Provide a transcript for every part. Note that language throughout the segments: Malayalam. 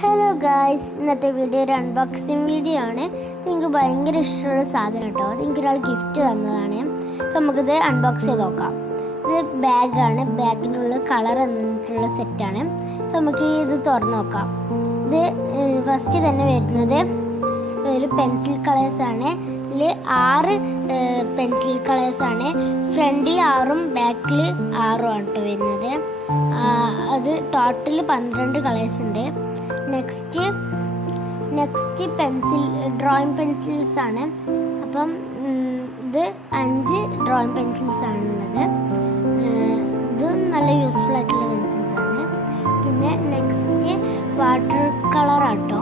ഹലോ ഗായ്സ്, ഇന്നത്തെ വീഡിയോ ഒരു അൺബോക്സിങ് വീഡിയോ ആണ്. എനിക്ക് ഭയങ്കര ഇഷ്ടമുള്ള സാധനം കേട്ടോ. അത് എനിക്കൊരാൾ ഗിഫ്റ്റ് തന്നതാണ്. അപ്പം നമുക്കിത് അൺബോക്സ് ചെയ്ത് നോക്കാം. ഇത് ബാഗാണ്. ബാഗിൻ്റെ ഉള്ളിൽ കളർ എന്നിട്ടുള്ള സെറ്റാണ്. അപ്പം നമുക്ക് ഇത് തുറന്ന് നോക്കാം. ഇത് ഫസ്റ്റ് തന്നെ വരുന്നത് ഒരു പെൻസിൽ കളേഴ്സാണ്. ഇതിൽ 6 പെൻസിൽ കളേഴ്സാണ്. ഫ്രണ്ടിൽ 6ഉം ബാക്കിൽ 6ഉം ആണ് കേട്ടോ വരുന്നത്. അത് ടോട്ടൽ 12 കളേഴ്സ് ഉണ്ട്. നെക്സ്റ്റ് ഡ്രോയിങ് പെൻസിൽസ് ആണ്. അപ്പം ഇത് 5 ഡ്രോയിങ് പെൻസിൽസ് ആണുള്ളത്. ഇത് നല്ല യൂസ്ഫുൾ ആയിട്ടുള്ള പെൻസിൽസ് ആണ്. പിന്നെ നെക്സ്റ്റ് വാട്ടർ കളറാട്ടോ.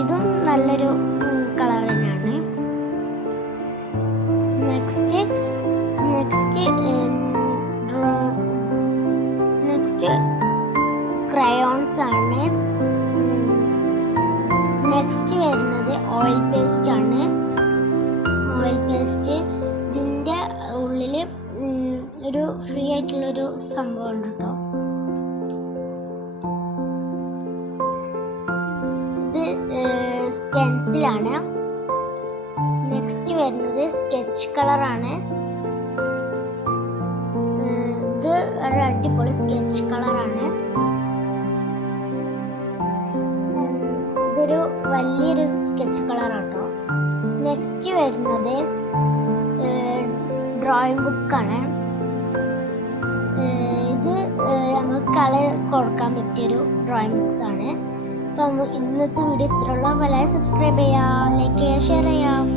ഇതും നല്ലൊരു കളർ തന്നെയാണ്. നെക്സ്റ്റ് ക്രയോൺസ് ആണ്. നെക്സ്റ്റ് വരുന്നത് ഓയിൽ പേസ്റ്റ് ആണ്. ഓയിൽ പേസ്റ്റ് ഇതിൻ്റെ ഉള്ളിൽ ഒരു ഫ്രീ ആയിട്ടുള്ളൊരു സംഭവം ഉണ്ട് കേട്ടോ. ഇത് സ്റ്റെൻസിലാണ്. നെക്സ്റ്റ് വരുന്നത് സ്കെച്ച് കളറാണ്. ഇത് ഒരു അടിപൊളി സ്കെച്ച് കളറാണ്. ഇതൊരു വലിയൊരു സ്കെച്ച് കളറാട്ടോ. നെക്സ്റ്റ് വരുന്നത് ഡ്രോയിങ് ബുക്കാണ്. ഇത് നമ്മൾ കളർ കൊടുക്കാൻ പറ്റിയൊരു ഡ്രോയിങ് ബുക്സ് ആണ്. അപ്പം ഇന്നത്തെ വീഡിയോ ഇത്രയുള്ള. സബ്സ്ക്രൈബ് ചെയ്യുക, ലൈക്ക് ചെയ്യുക, ഷെയർ ചെയ്യുക.